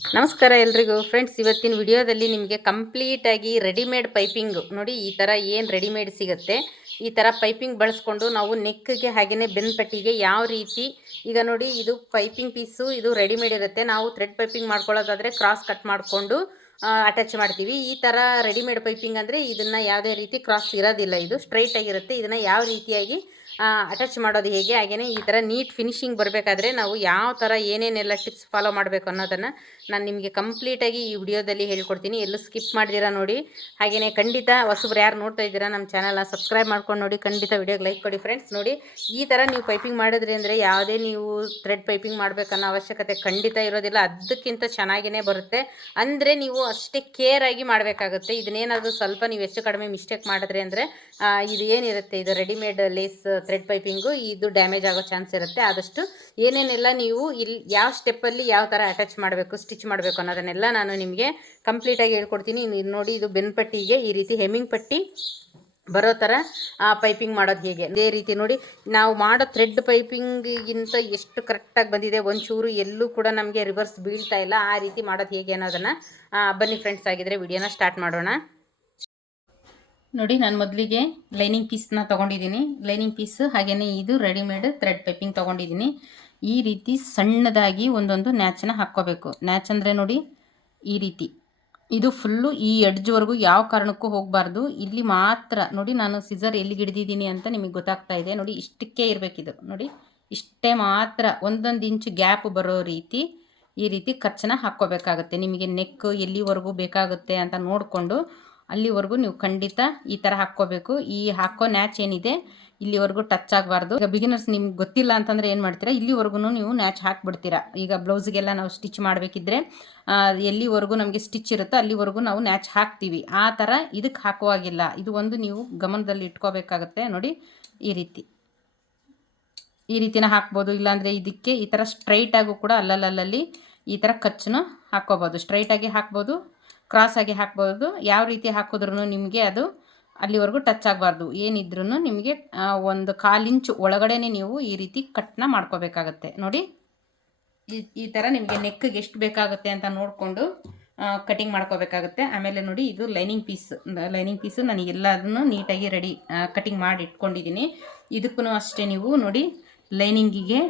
ನಮಸ್ಕಾರ ಎಲ್ರಿಗೂ ಫ್ರೆಂಡ್ಸ್. ಇವತ್ತಿನ ವಿಡಿಯೋದಲ್ಲಿ ನಿಮಗೆ ಕಂಪ್ಲೀಟಾಗಿ ರೆಡಿಮೇಡ್ ಪೈಪಿಂಗು ನೋಡಿ, ಈ ಥರ ಏನು ರೆಡಿಮೇಡ್ ಸಿಗುತ್ತೆ ಈ ಥರ ಪೈಪಿಂಗ್ ಬಳಸ್ಕೊಂಡು ನಾವು ನೆಕ್ಗೆ ಹಾಗೆಯೇ ಬೆನ್ಪಟ್ಟಿಗೆ ಯಾವ ರೀತಿ, ಈಗ ನೋಡಿ ಇದು ಪೈಪಿಂಗ್ ಪೀಸು, ಇದು ರೆಡಿಮೇಡ್ ಇರುತ್ತೆ. ನಾವು ಥ್ರೆಡ್ ಪೈಪಿಂಗ್ ಮಾಡ್ಕೊಳ್ಳೋದಾದರೆ ಕ್ರಾಸ್ ಕಟ್ ಮಾಡಿಕೊಂಡು ಅಟ್ಯಾಚ್ ಮಾಡ್ತೀವಿ. ಈ ಥರ ರೆಡಿಮೇಡ್ ಪೈಪಿಂಗ್ ಅಂದರೆ ಇದನ್ನು ಯಾವುದೇ ರೀತಿ ಕ್ರಾಸ್ ಇರೋದಿಲ್ಲ, ಇದು ಸ್ಟ್ರೈಟ್ ಆಗಿರುತ್ತೆ. ಇದನ್ನು ಯಾವ ರೀತಿಯಾಗಿ ಅಟ್ಯಾಚ್ ಮಾಡೋದು ಹೇಗೆ, ಹಾಗೆಯೇ ಈ ಥರ ನೀಟ್ ಫಿನಿಶಿಂಗ್ ಬರಬೇಕಾದ್ರೆ ನಾವು ಯಾವ ಥರ ಏನೇನೆಲ್ಲ ಟಿಪ್ಸ್ ಫಾಲೋ ಮಾಡಬೇಕು ಅನ್ನೋದನ್ನು ನಾನು ನಿಮಗೆ ಕಂಪ್ಲೀಟಾಗಿ ಈ ವಿಡಿಯೋದಲ್ಲಿ ಹೇಳ್ಕೊಡ್ತೀನಿ. ಎಲ್ಲೂ ಸ್ಕಿಪ್ ಮಾಡಿದ್ದೀರಾ ನೋಡಿ. ಹಾಗೆಯೇ ಖಂಡಿತ ಹೊಸಬ್ರು ಯಾರು ನೋಡ್ತಾ ಇದ್ದೀರಾ ನಮ್ಮ ಚಾನಲ್ನ ಸಬ್ಸ್ಕ್ರೈಬ್ ಮಾಡ್ಕೊಂಡು ನೋಡಿ, ಖಂಡಿತ ವಿಡಿಯೋಗೆ ಲೈಕ್ ಕೊಡಿ ಫ್ರೆಂಡ್ಸ್. ನೋಡಿ, ಈ ಥರ ನೀವು ಪೈಪಿಂಗ್ ಮಾಡಿದ್ರಿ ಅಂದರೆ ಯಾವುದೇ ನೀವು ಥ್ರೆಡ್ ಪೈಪಿಂಗ್ ಮಾಡಬೇಕನ್ನೋ ಅವಶ್ಯಕತೆ ಖಂಡಿತ ಇರೋದಿಲ್ಲ, ಅದಕ್ಕಿಂತ ಚೆನ್ನಾಗಿಯೇ ಬರುತ್ತೆ. ಅಂದರೆ ನೀವು ಅಷ್ಟೇ ಕೇರಾಗಿ ಮಾಡಬೇಕಾಗುತ್ತೆ. ಇದನ್ನೇನಾದರೂ ಸ್ವಲ್ಪ ನೀವು ಹೆಚ್ಚು ಕಡಿಮೆ ಮಿಸ್ಟೇಕ್ ಮಾಡಿದ್ರಿ ಅಂದರೆ ಇದು ಏನಿರುತ್ತೆ, ಇದು ರೆಡಿಮೇಡ್ ಲೇಸ್ ಥ್ರೆಡ್ ಪೈಪಿಂಗು, ಇದು ಡ್ಯಾಮೇಜ್ ಆಗೋ ಚಾನ್ಸ್ ಇರುತ್ತೆ. ಆದಷ್ಟು ಏನೇನೆಲ್ಲ ನೀವು ಇಲ್ಲಿ ಯಾವ ಸ್ಟೆಪ್ಪಲ್ಲಿ ಯಾವ ಥರ ಅಟ್ಯಾಚ್ ಮಾಡಬೇಕು, ಸ್ಟಿಚ್ ಮಾಡಬೇಕು ಅನ್ನೋದನ್ನೆಲ್ಲ ನಾನು ನಿಮಗೆ ಕಂಪ್ಲೀಟಾಗಿ ಹೇಳ್ಕೊಡ್ತೀನಿ. ನೋಡಿ, ಇದು ಬೆನ್ಪಟ್ಟಿಗೆ ಈ ರೀತಿ ಹೆಮ್ಮಿಂಗ್ ಪಟ್ಟಿ ಬರೋ ಥರ ಪೈಪಿಂಗ್ ಮಾಡೋದು ಹೇಗೆ, ಅದೇ ರೀತಿ ನೋಡಿ ನಾವು ಮಾಡೋ ಥ್ರೆಡ್ ಪೈಪಿಂಗಿಗಿಂತ ಎಷ್ಟು ಕರೆಕ್ಟಾಗಿ ಬಂದಿದೆ, ಒಂಚೂರು ಎಲ್ಲೂ ಕೂಡ ನಮಗೆ ರಿವರ್ಸ್ ಬೀಳ್ತಾ ಇಲ್ಲ. ಆ ರೀತಿ ಮಾಡೋದು ಹೇಗೆ ಅನ್ನೋದನ್ನು ಬನ್ನಿ ಫ್ರೆಂಡ್ಸ್, ಆಗಿದ್ರೆ ವಿಡಿಯೋನ ಸ್ಟಾರ್ಟ್ ಮಾಡೋಣ. ನೋಡಿ, ನಾನು ಮೊದಲಿಗೆ ಲೈನಿಂಗ್ ಪೀಸ್ನ ತೊಗೊಂಡಿದ್ದೀನಿ. ಲೈನಿಂಗ್ ಪೀಸ್ ಹಾಗೆಯೇ ಇದು ರೆಡಿಮೇಡ್ ಥ್ರೆಡ್ ಪೈಪಿಂಗ್ ತೊಗೊಂಡಿದ್ದೀನಿ. ಈ ರೀತಿ ಸಣ್ಣದಾಗಿ ಒಂದೊಂದು ನ್ಯಾಚನ್ನ ಹಾಕ್ಕೋಬೇಕು. ನ್ಯಾಚ್ ಅಂದರೆ ನೋಡಿ ಈ ರೀತಿ, ಇದು ಫುಲ್ಲು ಈ ಎಡ್ಜ್ವರೆಗೂ ಯಾವ ಕಾರಣಕ್ಕೂ ಹೋಗಬಾರ್ದು. ಇಲ್ಲಿ ಮಾತ್ರ ನೋಡಿ, ನಾನು ಸಿಸರ್ ಎಲ್ಲಿಗೆ ಹಿಡಿದಿದ್ದೀನಿ ಅಂತ ನಿಮಗೆ ಗೊತ್ತಾಗ್ತಾ ಇದೆ. ನೋಡಿ, ಇಷ್ಟಕ್ಕೆ ಇರಬೇಕಿದು. ನೋಡಿ, ಇಷ್ಟೇ ಮಾತ್ರ, ಒಂದೊಂದು ಇಂಚು ಗ್ಯಾಪ್ ಬರೋ ರೀತಿ ಈ ರೀತಿ ಕಚ್ಚನ್ನ ಹಾಕ್ಕೋಬೇಕಾಗುತ್ತೆ. ನಿಮಗೆ ನೆಕ್ ಎಲ್ಲಿವರೆಗೂ ಬೇಕಾಗುತ್ತೆ ಅಂತ ನೋಡಿಕೊಂಡು ಅಲ್ಲಿವರೆಗೂ ನೀವು ಖಂಡಿತ ಈ ಥರ ಹಾಕ್ಕೋಬೇಕು. ಈ ಹಾಕೋ ನ್ಯಾಚ್ ಏನಿದೆ ಇಲ್ಲಿವರೆಗೂ ಟಚ್ ಆಗಬಾರ್ದು. ಈಗ ಬಿಗಿನರ್ಸ್ ನಿಮ್ಗೆ ಗೊತ್ತಿಲ್ಲ ಅಂತಂದರೆ ಏನು ಮಾಡ್ತೀರಾ, ಇಲ್ಲಿವರೆಗೂ ನೀವು ನ್ಯಾಚ್ ಹಾಕ್ಬಿಡ್ತೀರಾ. ಈಗ ಬ್ಲೌಸ್ಗೆಲ್ಲ ನಾವು ಸ್ಟಿಚ್ ಮಾಡಬೇಕಿದ್ರೆ ಎಲ್ಲಿವರೆಗೂ ನಮಗೆ ಸ್ಟಿಚ್ ಇರುತ್ತೋ ಅಲ್ಲಿವರೆಗೂ ನಾವು ನ್ಯಾಚ್ ಹಾಕ್ತೀವಿ. ಆ ಥರ ಇದಕ್ಕೆ ಹಾಕುವಾಗಿಲ್ಲ. ಇದು ಒಂದು ನೀವು ಗಮನದಲ್ಲಿ ಇಟ್ಕೋಬೇಕಾಗತ್ತೆ. ನೋಡಿ, ಈ ರೀತಿನ ಹಾಕ್ಬೋದು. ಇಲ್ಲಾಂದರೆ ಇದಕ್ಕೆ ಈ ಥರ ಸ್ಟ್ರೈಟಾಗೂ ಕೂಡ ಅಲ್ಲಲ್ಲಿ ಈ ಥರ ಕಚ್ಚನ್ನು ಹಾಕ್ಕೋಬೋದು. ಸ್ಟ್ರೈಟಾಗಿ ಹಾಕ್ಬೋದು, ಕ್ರಾಸಾಗಿ ಹಾಕ್ಬೋದು. ಯಾವ ರೀತಿ ಹಾಕಿದ್ರೂ ನಿಮಗೆ ಅದು ಅಲ್ಲಿವರೆಗೂ ಟಚ್ ಆಗಬಾರ್ದು. ಏನಿದ್ರೂ ನಿಮಗೆ ಒಂದು 1/4 ಇಂಚು ಒಳಗಡೆನೇ ನೀವು ಈ ರೀತಿ ಕಟ್ನ ಮಾಡ್ಕೋಬೇಕಾಗತ್ತೆ. ನೋಡಿ, ಈ ಥರ ನಿಮಗೆ ನೆಕ್ಗೆ ಎಷ್ಟು ಬೇಕಾಗುತ್ತೆ ಅಂತ ನೋಡಿಕೊಂಡು ಕಟಿಂಗ್ ಮಾಡ್ಕೋಬೇಕಾಗುತ್ತೆ. ಆಮೇಲೆ ನೋಡಿ, ಇದು ಲೈನಿಂಗ್ ಪೀಸು ನಾನು ಎಲ್ಲದನ್ನು ನೀಟಾಗಿ ಕಟಿಂಗ್ ಮಾಡಿ ಇಟ್ಕೊಂಡಿದ್ದೀನಿ. ಇದಕ್ಕೂ ಅಷ್ಟೇ ನೀವು ನೋಡಿ, ಲೈನಿಂಗಿಗೆ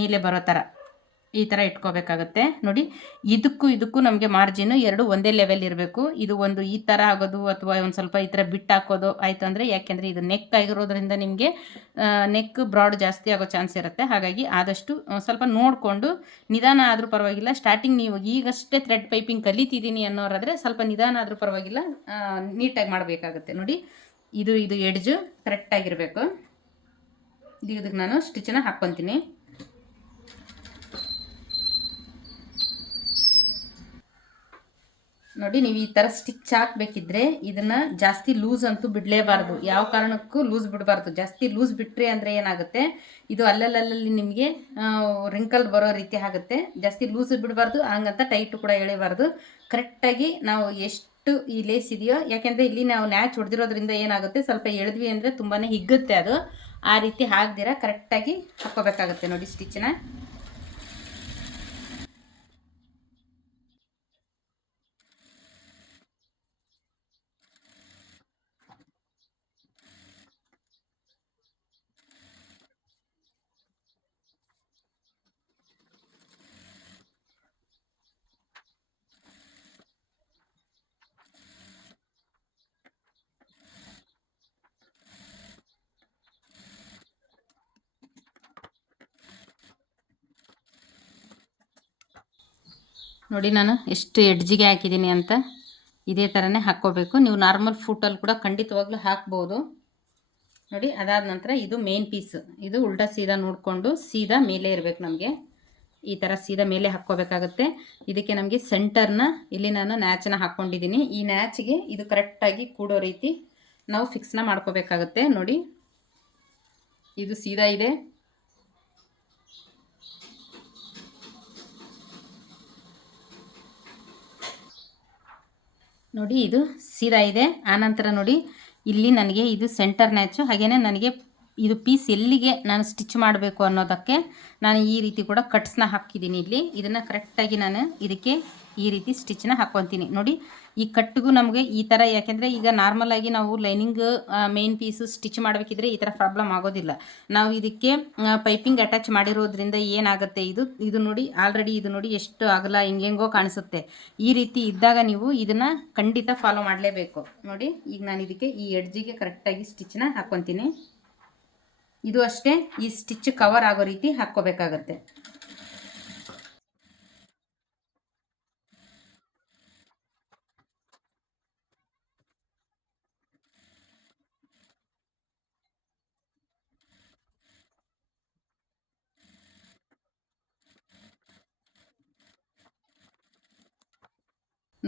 ಮೇಲೆ ಬರೋ ಥರ ಈ ಥರ ಇಟ್ಕೋಬೇಕಾಗತ್ತೆ. ನೋಡಿ, ಇದಕ್ಕೂ ನಮಗೆ ಮಾರ್ಜಿನು ಎರಡು ಒಂದೇ ಲೆವೆಲ್ ಇರಬೇಕು. ಇದು ಒಂದು ಈ ಥರ ಆಗೋದು ಅಥವಾ ಒಂದು ಸ್ವಲ್ಪ ಈ ಥರ ಬಿಟ್ಟು ಹಾಕೋದು ಆಯಿತು ಅಂದರೆ, ಯಾಕೆಂದರೆ ಇದು ನೆಕ್ ಆಗಿರೋದ್ರಿಂದ ನಿಮಗೆ ನೆಕ್ ಬ್ರಾಡ್ ಜಾಸ್ತಿ ಆಗೋ ಚಾನ್ಸ್ ಇರುತ್ತೆ. ಹಾಗಾಗಿ ಆದಷ್ಟು ಸ್ವಲ್ಪ ನೋಡಿಕೊಂಡು ನಿಧಾನ ಆದರೂ ಪರವಾಗಿಲ್ಲ. ಸ್ಟಾರ್ಟಿಂಗ್ ನೀವು ಈಗಷ್ಟೇ ಥ್ರೆಡ್ ಪೈಪಿಂಗ್ ಕಲಿತಿದ್ದೀನಿ ಅನ್ನೋರಾದರೆ ಸ್ವಲ್ಪ ನಿಧಾನ ಆದರೂ ಪರವಾಗಿಲ್ಲ, ನೀಟಾಗಿ ಮಾಡಬೇಕಾಗುತ್ತೆ. ನೋಡಿ, ಇದು ಎಡ್ಜು ಕರೆಕ್ಟಾಗಿರಬೇಕು. ಇದಕ್ಕೆ ನಾನು ಸ್ಟಿಚ್ಚನ್ನು ಹಾಕ್ಕೊತೀನಿ. ನೋಡಿ, ನೀವು ಈ ಥರ ಸ್ಟಿಚ್ ಹಾಕಬೇಕಿದ್ರೆ ಇದನ್ನು ಜಾಸ್ತಿ ಲೂಸ್ ಅಂತೂ ಬಿಡಲೇಬಾರ್ದು. ಯಾವ ಕಾರಣಕ್ಕೂ ಲೂಸ್ ಬಿಡಬಾರ್ದು. ಜಾಸ್ತಿ ಲೂಸ್ ಬಿಟ್ಟರೆ ಅಂದರೆ ಏನಾಗುತ್ತೆ, ಇದು ಅಲ್ಲಲ್ಲಿ ನಿಮಗೆ ರಿಂಕಲ್ ಬರೋ ರೀತಿ ಆಗುತ್ತೆ. ಜಾಸ್ತಿ ಲೂಸ್ ಬಿಡಬಾರ್ದು, ಹಂಗಂತ ಟೈಟು ಕೂಡ ಎಳಿಬಾರ್ದು. ಕರೆಕ್ಟಾಗಿ ನಾವು ಎಷ್ಟು ಈ ಲೇಸ್ ಇದೆಯೋ, ಯಾಕೆಂದರೆ ಇಲ್ಲಿ ನಾವು ನ್ಯಾಚ್ ಹೊಡೆದಿರೋದ್ರಿಂದ ಏನಾಗುತ್ತೆ, ಸ್ವಲ್ಪ ಎಳೆದ್ವಿ ಅಂದರೆ ತುಂಬಾ ಹಿಗ್ಗುತ್ತೆ ಅದು. ಆ ರೀತಿ ಹಾಕ್ದಿರ ಕರೆಕ್ಟಾಗಿ ಹಾಕ್ಕೋಬೇಕಾಗುತ್ತೆ. ನೋಡಿ, ಸ್ಟಿಚ್ಚನ್ನ ನೋಡಿ, ನಾನು ಎಷ್ಟು ಎಡ್ಜಿಗೆ ಹಾಕಿದ್ದೀನಿ ಅಂತ ಇದೇ ಥರನೇ ಹಾಕ್ಕೋಬೇಕು. ನೀವು ನಾರ್ಮಲ್ ಫೂಟಲ್ಲಿ ಕೂಡ ಖಂಡಿತವಾಗ್ಲೂ ಹಾಕ್ಬೋದು. ನೋಡಿ, ಅದಾದ ನಂತರ ಇದು ಮೇನ್ ಪೀಸ್, ಇದು ಉಲ್ಟಾ ಸೀದಾ ನೋಡಿಕೊಂಡು ಸೀದಾ ಮೇಲೆ ಇರಬೇಕು. ನಮಗೆ ಈ ಥರ ಸೀದಾ ಮೇಲೆ ಹಾಕ್ಕೋಬೇಕಾಗುತ್ತೆ. ಇದಕ್ಕೆ ನಮಗೆ ಸೆಂಟರ್ನ ಇಲ್ಲಿ ನಾನು ನ್ಯಾಚನ್ನ ಹಾಕ್ಕೊಂಡಿದ್ದೀನಿ. ಈ ನ್ಯಾಚ್ಗೆ ಇದು ಕರೆಕ್ಟಾಗಿ ಕೂಡೋ ರೀತಿ ನಾವು ಫಿಕ್ಸ್ನ ಮಾಡ್ಕೋಬೇಕಾಗುತ್ತೆ. ನೋಡಿ, ಇದು ಸೀದಾ ಇದೆ. ನೋಡಿ, ಇದು ಸೀದಾ ಇದೆ. ಆನಂತರ ನೋಡಿ, ಇಲ್ಲಿ ನನಗೆ ಇದು ಸೆಂಟರ್ ನ್ಯಾಚು, ಹಾಗೆಯೇ ನನಗೆ ಇದು ಪೀಸ್ ಎಲ್ಲಿಗೆ ನಾನು ಸ್ಟಿಚ್ ಮಾಡಬೇಕು ಅನ್ನೋದಕ್ಕೆ ನಾನು ಈ ರೀತಿ ಕೂಡ ಕಟ್ಸ್ನ ಹಾಕಿದ್ದೀನಿ. ಇಲ್ಲಿ ಇದನ್ನು ಕರೆಕ್ಟಾಗಿ ನಾನು ಇದಕ್ಕೆ ಈ ರೀತಿ ಸ್ಟಿಚ್ನ ಹಾಕ್ಕೊತೀನಿ ನೋಡಿ. ಈ ಕಟ್ಟಿಗೂ ನಮಗೆ ಈ ಥರ, ಯಾಕೆಂದರೆ ಈಗ ನಾರ್ಮಲಾಗಿ ನಾವು ಲೈನಿಂಗ್ ಮೇನ್ ಪೀಸು ಸ್ಟಿಚ್ ಮಾಡಬೇಕಿದ್ರೆ ಈ ಥರ ಪ್ರಾಬ್ಲಮ್ ಆಗೋದಿಲ್ಲ. ನಾವು ಇದಕ್ಕೆ ಪೈಪಿಂಗ್ ಅಟ್ಯಾಚ್ ಮಾಡಿರೋದ್ರಿಂದ ಏನಾಗುತ್ತೆ, ಇದು ನೋಡಿ ಆಲ್ರೆಡಿ ಇದು ನೋಡಿ ಎಷ್ಟು ಅಗಲ ಹೆಂಗೆಂಗೋ ಕಾಣಿಸುತ್ತೆ. ಈ ರೀತಿ ಇದ್ದಾಗ ನೀವು ಇದನ್ನು ಖಂಡಿತ ಫಾಲೋ ಮಾಡಲೇಬೇಕು. ನೋಡಿ ಈಗ ನಾನು ಇದಕ್ಕೆ ಈ ಎಡ್ಜಿಗೆ ಕರೆಕ್ಟಾಗಿ ಸ್ಟಿಚ್ನ ಹಾಕ್ಕೊತೀನಿ. ಇದು ಅಷ್ಟೇ, ಈ ಸ್ಟಿಚ್ ಕವರ್ ಆಗೋ ರೀತಿ ಹಾಕ್ಕೋಬೇಕಾಗತ್ತೆ.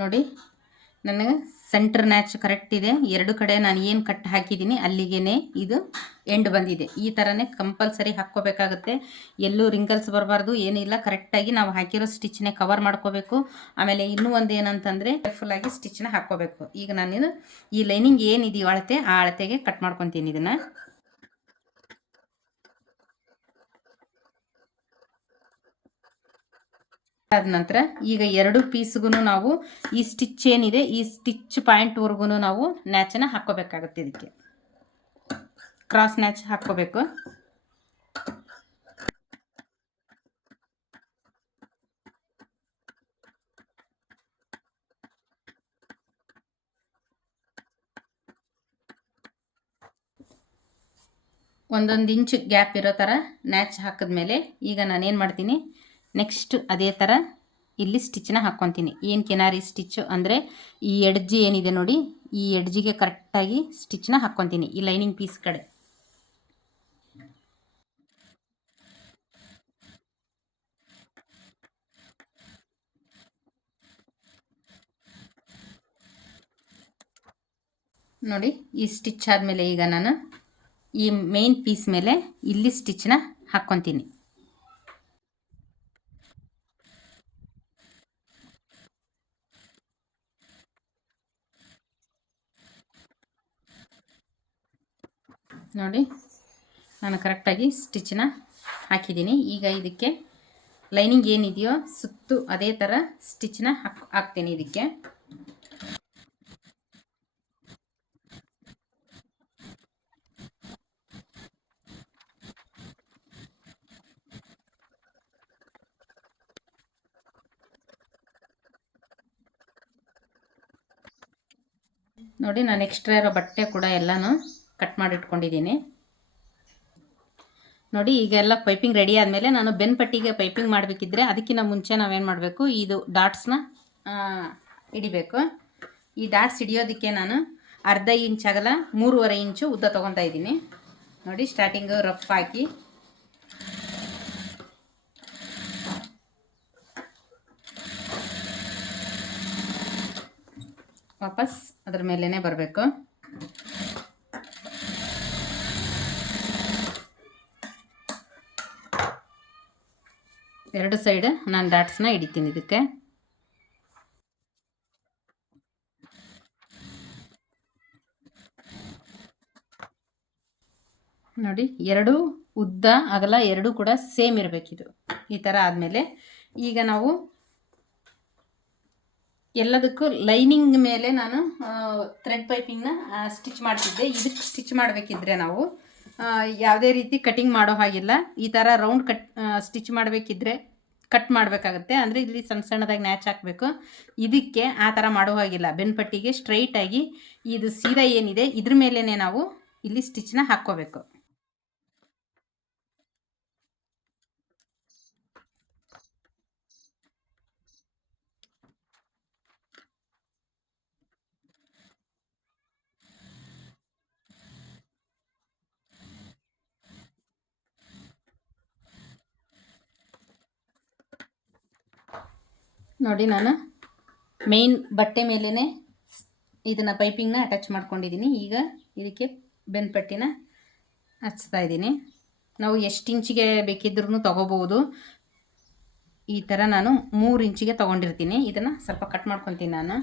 ನೋಡಿ ನನಗೆ ಸೆಂಟ್ರ್ ನ್ಯಾಚ್ ಕರೆಕ್ಟ್ ಇದೆ. ಎರಡು ಕಡೆ ನಾನು ಏನು ಕಟ್ ಹಾಕಿದ್ದೀನಿ ಅಲ್ಲಿಗೆ ಇದು ಎಂಡ್ ಬಂದಿದೆ. ಈ ಥರನೇ ಕಂಪಲ್ಸರಿ ಹಾಕ್ಕೋಬೇಕಾಗುತ್ತೆ. ಎಲ್ಲೂ ರಿಂಗಲ್ಸ್ ಬರಬಾರ್ದು, ಏನಿಲ್ಲ. ಕರೆಕ್ಟಾಗಿ ನಾವು ಹಾಕಿರೋ ಸ್ಟಿಚ್ನೇ ಕವರ್ ಮಾಡ್ಕೋಬೇಕು. ಆಮೇಲೆ ಇನ್ನೂ ಒಂದು ಏನಂತಂದರೆ ಕೇರ್ಫುಲ್ಲಾಗಿ ಸ್ಟಿಚ್ನ ಹಾಕ್ಕೋಬೇಕು. ಈಗ ನಾನು ಈ ಲೈನಿಂಗ್ ಏನಿದೆಯೋ ಅಳತೆ, ಆ ಅಳತೆಗೆ ಕಟ್ ಮಾಡ್ಕೊತೀನಿ ಇದನ್ನು. ಆದ ನಂತರ ಈಗ ಎರಡು ಪೀಸ್ಗೂ ನಾವು ಈ ಸ್ಟಿಚ್ ಏನಿದೆ ಈ ಸ್ಟಿಚ್ ಪಾಯಿಂಟ್ವರೆಗೂ ನಾವು ನ್ಯಾಚನ್ನು ಹಾಕ್ಕೋಬೇಕಾಗುತ್ತೆ. ಇದಕ್ಕೆ ಕ್ರಾಸ್ ನ್ಯಾಚ್ ಹಾಕ್ಕೋಬೇಕು. ಒಂದೊಂದು ಇಂಚು ಗ್ಯಾಪ್ ಇರೋ ಥರ ನ್ಯಾಚ್ ಹಾಕಿದ್ಮೇಲೆ ಈಗ ನಾನೇನು ಮಾಡ್ತೀನಿ, ನೆಕ್ಸ್ಟ್ ಅದೇ ಥರ ಇಲ್ಲಿ ಸ್ಟಿಚ್ನ ಹಾಕ್ಕೊತೀನಿ. ಏನು ಕೆನಾರಿ ಸ್ಟಿಚ್ಚು ಅಂದರೆ ಈ ಎಡ್ಜಿ ಏನಿದೆ ನೋಡಿ, ಈ ಎಡ್ಜಿಗೆ ಕರೆಕ್ಟಾಗಿ ಸ್ಟಿಚ್ನ ಹಾಕ್ಕೊತೀನಿ ಈ ಲೈನಿಂಗ್ ಪೀಸ್ ಕಡೆ. ನೋಡಿ ಈ ಸ್ಟಿಚ್ ಆದಮೇಲೆ ಈಗ ನಾನು ಈ ಮೇನ್ ಪೀಸ್ ಮೇಲೆ ಇಲ್ಲಿ ಸ್ಟಿಚ್ನ ಹಾಕ್ಕೊತೀನಿ. ನೋಡಿ ನಾನು ಕರೆಕ್ಟಾಗಿ ಸ್ಟಿಚ್ನ ಹಾಕಿದ್ದೀನಿ. ಈಗ ಇದಕ್ಕೆ ಲೈನಿಂಗ್ ಏನಿದೆಯೋ ಸುತ್ತು ಅದೇ ಥರ ಸ್ಟಿಚ್ನ ಹಾಕ್ತೀನಿ ಇದಕ್ಕೆ. ನೋಡಿ ನಾನು ಎಕ್ಸ್ಟ್ರಾ ಇರೋ ಬಟ್ಟೆ ಕೂಡ ಎಲ್ಲನೂ ಕಟ್ ಮಾಡಿ ಇಟ್ಕೊಂಡಿದ್ದೀನಿ. ನೋಡಿ ಈಗ ಎಲ್ಲ ಪೈಪಿಂಗ್ ರೆಡಿ ಆದಮೇಲೆ ನಾನು ಬೆನ್ ಪಟ್ಟಿಗೆ ಪೈಪಿಂಗ್ ಮಾಡಬೇಕಿದ್ರೆ ಅದಕ್ಕಿಂತ ಮುಂಚೆ ನಾವೇನು ಮಾಡಬೇಕು, ಇದು ಡಾಟ್ಸ್ನ ಹಿಡಿಬೇಕು. ಈ ಡಾಟ್ಸ್ ಹಿಡಿಯೋದಕ್ಕೆ ನಾನು ಅರ್ಧ ಇಂಚ್ ಅಗಲ 3.5 ಇಂಚು ಉದ್ದ ತೊಗೊತಾ ಇದ್ದೀನಿ. ನೋಡಿ ಸ್ಟಾರ್ಟಿಂಗು ರಫ್ ಹಾಕಿ ವಾಪಸ್ ಅದ್ರ ಮೇಲೇ ಬರಬೇಕು. ಎರಡು ಸೈಡ್ ನಾನು ಡಾಟ್ಸ್ನ ಹಿಡಿತೀನಿ ಇದಕ್ಕೆ. ನೋಡಿ ಎರಡು ಉದ್ದ ಅಗಲ ಎರಡೂ ಕೂಡ ಸೇಮ್ ಇರಬೇಕಿದು. ಈ ಥರ ಆದಮೇಲೆ ಈಗ ನಾವು ಎಲ್ಲದಕ್ಕೂ ಲೈನಿಂಗ್ ಮೇಲೆ ನಾನು ಥ್ರೆಡ್ ಪೈಪಿಂಗ್ನ ಸ್ಟಿಚ್ ಮಾಡ್ತಿದ್ದೆ. ಇದಕ್ಕೆ ಸ್ಟಿಚ್ ಮಾಡಬೇಕಿದ್ರೆ ನಾವು ಯಾವುದೇ ರೀತಿ ಕಟಿಂಗ್ ಮಾಡೋ ಹಾಗಿಲ್ಲ. ಈ ಥರ ರೌಂಡ್ ಸ್ಟಿಚ್ ಮಾಡಬೇಕಿದ್ರೆ ಕಟ್ ಮಾಡಬೇಕಾಗುತ್ತೆ. ಅಂದರೆ ಇಲ್ಲಿ ಸಣ್ಣ ಸಣ್ಣದಾಗಿ ನ್ಯಾಚ್ ಹಾಕಬೇಕು. ಇದಕ್ಕೆ ಆ ಥರ ಮಾಡೋ ಹಾಗಿಲ್ಲ. ಬೆನ್ಪಟ್ಟಿಗೆ ಸ್ಟ್ರೈಟಾಗಿ ಇದು ಸೀದಾ ಏನಿದೆ ಇದ್ರ ಮೇಲೇ ನಾವು ಇಲ್ಲಿ ಸ್ಟಿಚ್ನ ಹಾಕ್ಕೋಬೇಕು. ನೋಡಿ ನಾನು ಮೇನ್ ಬಟ್ಟೆ ಮೇಲೇ ಇದನ್ನು ಪೈಪಿಂಗ್ನ ಅಟ್ಯಾಚ್ ಮಾಡ್ಕೊಂಡಿದ್ದೀನಿ. ಈಗ ಇದಕ್ಕೆ ಬೆನ್ಪಟ್ಟಿನ ಹಚ್ತಾ ಇದ್ದೀನಿ. ನಾವು ಎಷ್ಟು ಇಂಚಿಗೆ ಬೇಕಿದ್ರೂ ತೊಗೋಬೋದು. ಈ ಥರ ನಾನು 3 ಇಂಚಿಗೆ ತೊಗೊಂಡಿರ್ತೀನಿ. ಇದನ್ನು ಸ್ವಲ್ಪ ಕಟ್ ಮಾಡ್ಕೊತೀನಿ ನಾನು.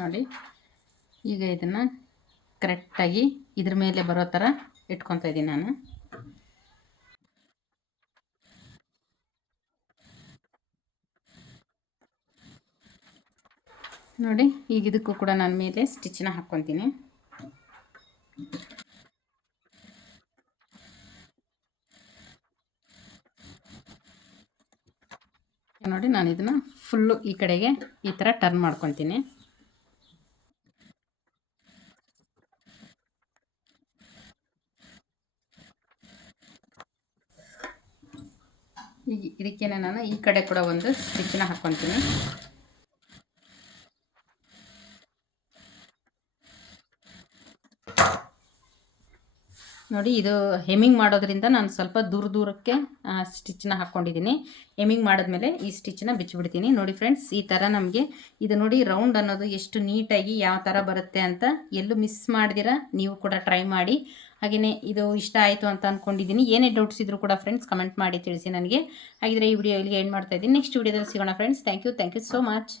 ನೋಡಿ ಈಗ ಇದನ್ನು ಕರೆಕ್ಟಾಗಿ ಇದ್ರ ಮೇಲೆ ಬರೋ ಥರ ಇಟ್ಕೊತಾ ಇದ್ದೀನಿ ನಾನು. ನೋಡಿ ಈಗ ಇದಕ್ಕೂ ಕೂಡ ನಾನು ಮೇಲೆ ಸ್ಟಿಚ್ಚನ್ನ ಹಾಕ್ಕೊತೀನಿ. ನೋಡಿ ನಾನು ಇದನ್ನು ಫುಲ್ಲು ಈ ಕಡೆಗೆ ಈ ಥರ ಟರ್ನ್ ಮಾಡ್ಕೊತೀನಿ. ಈಗ ಇದಕ್ಕೆ ನಾನು ಈ ಕಡೆ ಕೂಡ ಒಂದು ಸ್ಟಿಚ್ಚನ್ನ ಹಾಕ್ಕೊತೀನಿ. ನೋಡಿ ಇದು ಹೆಮ್ಮಿಂಗ್ ಮಾಡೋದ್ರಿಂದ ನಾನು ಸ್ವಲ್ಪ ದೂರಕ್ಕೆ ಸ್ಟಿಚ್ಚನ್ನ ಹಾಕ್ಕೊಂಡಿದ್ದೀನಿ. ಹೆಮ್ಮಿಂಗ್ ಮಾಡಿದ್ಮೇಲೆ ಈ ಸ್ಟಿಚ್ಚನ್ನ ಬಿಚ್ಚಿಬಿಡ್ತೀನಿ. ನೋಡಿ ಫ್ರೆಂಡ್ಸ್, ಈ ಥರ ನಮಗೆ ಇದು ನೋಡಿ ರೌಂಡ್ ಅನ್ನೋದು ಎಷ್ಟು ನೀಟಾಗಿ ಯಾವ ಥರ ಬರುತ್ತೆ ಅಂತ ಎಲ್ಲೂ ಮಿಸ್ ಮಾಡ್ದಿರ ನೀವು ಕೂಡ ಟ್ರೈ ಮಾಡಿ. ಹಾಗೆಯೇ ಇದು ಇಷ್ಟ ಆಯಿತು ಅಂತ ಅಂದ್ಕೊಂಡಿದ್ದೀನಿ. ಏನೇ ಡೌಟ್ಸ್ ಇದ್ದರೂ ಕೂಡ ಫ್ರೆಂಡ್ಸ್ ಕಮೆಂಟ್ ಮಾಡಿ ತಿಳಿಸಿ ನನಗೆ. ಹಾಗಿದ್ರೆ ಈ ವಿಡಿಯೋ ಇಲ್ಲಿಗೆ ಎಂಡ್ ಮಾಡ್ತಾ ಇದ್ದೀನಿ. ನೆಕ್ಸ್ಟ್ ವಿಡಿಯೋದಲ್ಲಿ ಸಿಗೋಣ friends. Thank you so much.